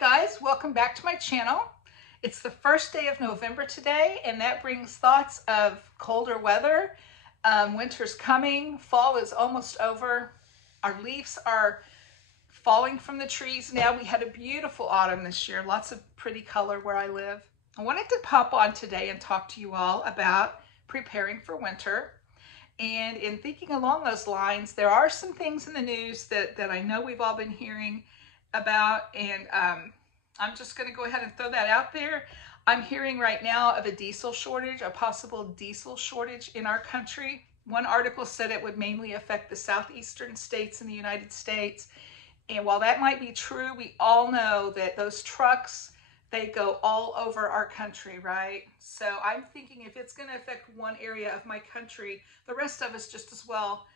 guys, welcome back to my channel. It's the first day of November today, and that brings thoughts of colder weather. Winter's coming, fall is almost over. Our leaves are falling from the trees now. We had a beautiful autumn this year, lots of pretty color where I live. I wanted to pop on today and talk to you all about preparing for winter. And in thinking along those lines, there are some things in the news that I know we've all been hearing about, and I'm just going to go ahead and throw that out there. I'm hearing right now of a diesel shortage, a possible diesel shortage in our country. One article said it would mainly affect the southeastern states in the United States. And while that might be true, we all know that those trucks, they go all over our country, right? So I'm thinking if it's going to affect one area of my country, the rest of us just as well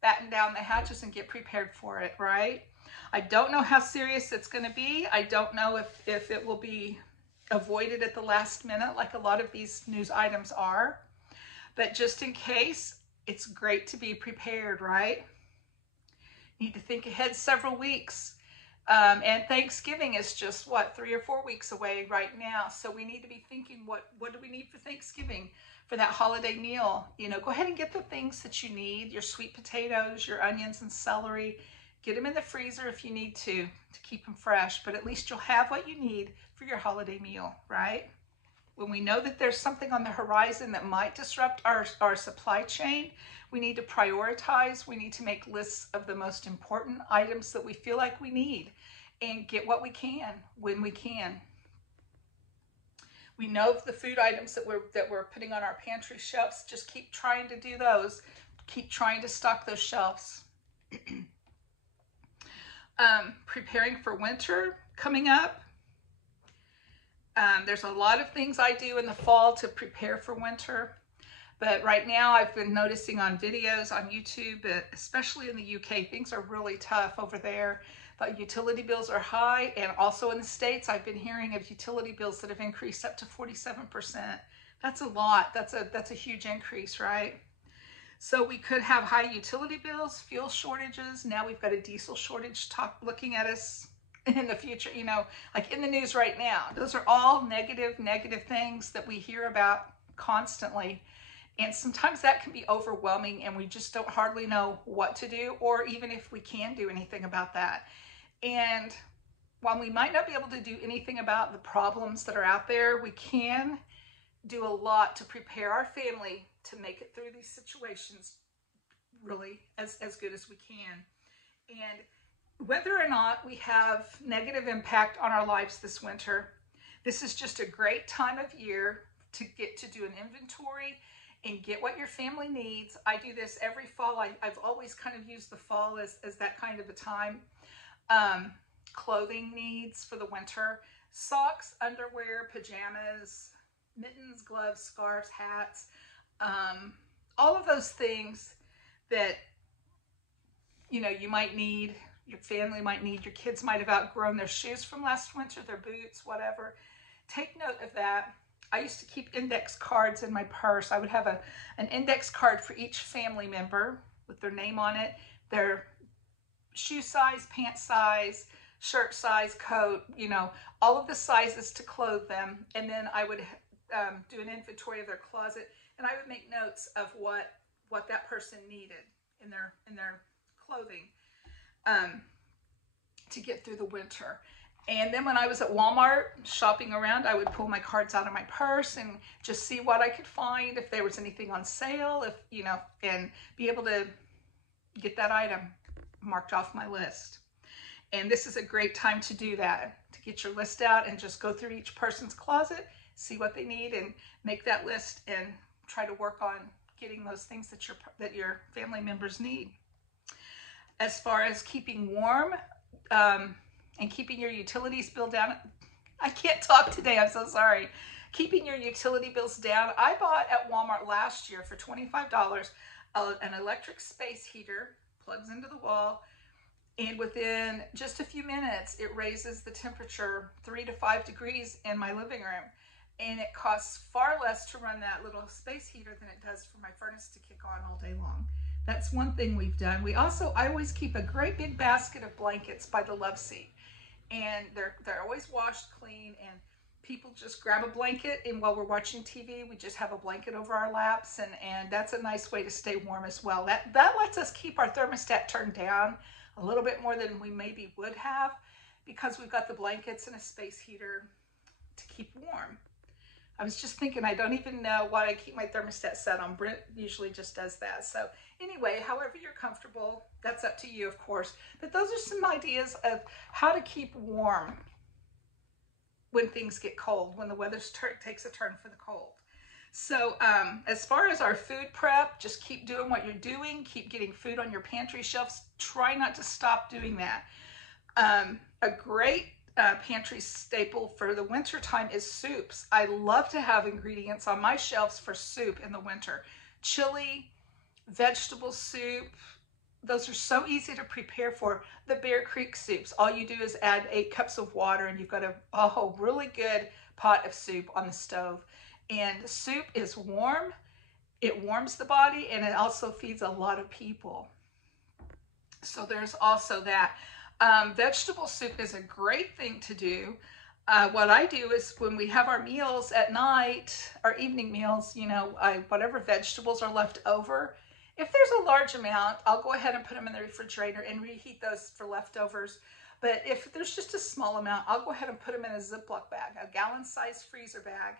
batten down the hatches and get prepared for it, right? I don't know how serious it's going to be. I don't know if it will be avoided at the last minute like a lot of these news items are. But just in case, it's great to be prepared, right? You need to think ahead several weeks. And Thanksgiving is just, what, 3 or 4 weeks away right now. So we need to be thinking, what do we need for Thanksgiving, for that holiday meal? You know, go ahead and get the things that you need, your sweet potatoes, your onions and celery. Get them in the freezer if you need to keep them fresh, but at least you'll have what you need for your holiday meal, right? When we know that there's something on the horizon that might disrupt our supply chain, we need to prioritize. We need to make lists of the most important items that we feel like we need and get what we can when we can. We know the food items that we're putting on our pantry shelves. Just keep trying to do those. Keep trying to stock those shelves. Preparing for winter coming up. There's a lot of things I do in the fall to prepare for winter. But right now I've been noticing on videos on YouTube, especially in the UK, things are really tough over there. The utility bills are high, and also in the States, I've been hearing of utility bills that have increased up to 47%. That's a lot. That's a huge increase, right? So we could have high utility bills, fuel shortages. Now we've got a diesel shortage looking at us in the future, you know, like in the news right now. Those are all negative things that we hear about constantly. And sometimes that can be overwhelming and we just don't hardly know what to do, or even if we can do anything about that. And while we might not be able to do anything about the problems that are out there, we can do a lot to prepare our family to make it through these situations really as good as we can. And whether or not we have negative impact on our lives this winter, this is just a great time of year to get to do an inventory and get what your family needs. I do this every fall. I've always kind of used the fall as that kind of a time. Clothing needs for the winter: socks, underwear, pajamas, mittens, gloves, scarves, hats, all of those things that, you know, you might need, your family might need, your kids might have outgrown their shoes from last winter, their boots, whatever. Take note of that. I used to keep index cards in my purse. I would have an index card for each family member with their name on it, their shoe size, pant size, shirt size, coat, you know, all of the sizes to clothe them. And then I would do an inventory of their closet, and I would make notes of what that person needed in their clothing to get through the winter. And then when I was at Walmart shopping around, I would pull my cards out of my purse and just see what I could find, if there was anything on sale, if, you know, and be able to get that item marked off my list. And this is a great time to do that, to get your list out and just go through each person's closet, see what they need, and make that list and try to work on getting those things that your family members need. As far as keeping warm and keeping your utilities bill down, I can't talk today, I'm so sorry. Keeping your utility bills down. I bought at Walmart last year for $25 an electric space heater, plugs into the wall, and within just a few minutes, it raises the temperature 3 to 5 degrees in my living room. And it costs far less to run that little space heater than it does for my furnace to kick on all day long. That's one thing we've done. I always keep a great big basket of blankets by the love seat. and they're always washed clean, and people just grab a blanket, and while we're watching TV, we just have a blanket over our laps, and that's a nice way to stay warm as well. That lets us keep our thermostat turned down a little bit more than we maybe would have, because we've got the blankets and a space heater to keep warm. I was just thinking, I don't even know why I keep my thermostat set on. Brent usually just does that. So anyway, however you're comfortable, that's up to you, of course. But those are some ideas of how to keep warm when things get cold, when the weather takes a turn for the cold. So as far as our food prep, just keep doing what you're doing. Keep getting food on your pantry shelves. Try not to stop doing that. A great pantry staple for the winter time is soups. I love to have ingredients on my shelves for soup in the winter. Chili, vegetable soup, those are so easy to prepare for. The Bear Creek soups, all you do is add 8 cups of water and you've got a really good pot of soup on the stove. And soup is warm, it warms the body, and it also feeds a lot of people. So there's also that. Vegetable soup is a great thing to do. What I do is when we have our meals at night, our evening meals, you know, whatever vegetables are left over, if there's a large amount, I'll go ahead and put them in the refrigerator and reheat those for leftovers. But if there's just a small amount, I'll go ahead and put them in a Ziploc bag, a gallon-sized freezer bag.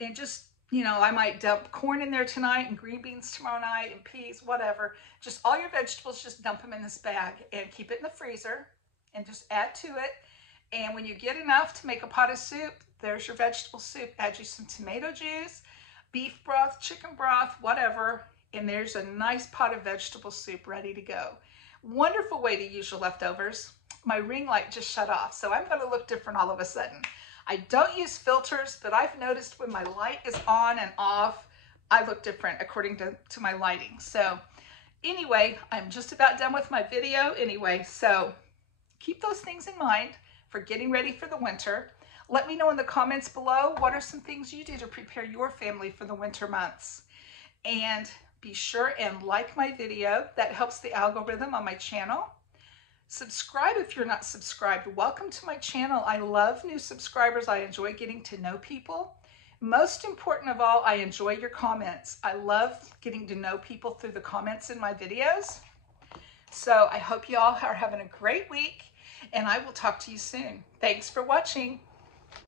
And just, you know, I might dump corn in there tonight and green beans tomorrow night and peas, whatever. Just all your vegetables, just dump them in this bag and keep it in the freezer and just add to it. And when you get enough to make a pot of soup, there's your vegetable soup. Add you some tomato juice, beef broth, chicken broth, whatever. And there's a nice pot of vegetable soup ready to go. Wonderful way to use your leftovers. My ring light just shut off, so I'm going to look different all of a sudden. I don't use filters, but I've noticed when my light is on and off, I look different according to my lighting. So anyway, I'm just about done with my video anyway. So keep those things in mind for getting ready for the winter. Let me know in the comments below, what are some things you do to prepare your family for the winter months? And be sure and like my video. That helps the algorithm on my channel. Subscribe if you're not subscribed. Welcome to my channel. I love new subscribers. I enjoy getting to know people. Most important of all, I enjoy your comments. I love getting to know people through the comments in my videos. So I hope you all are having a great week, and I will talk to you soon. Thanks for watching.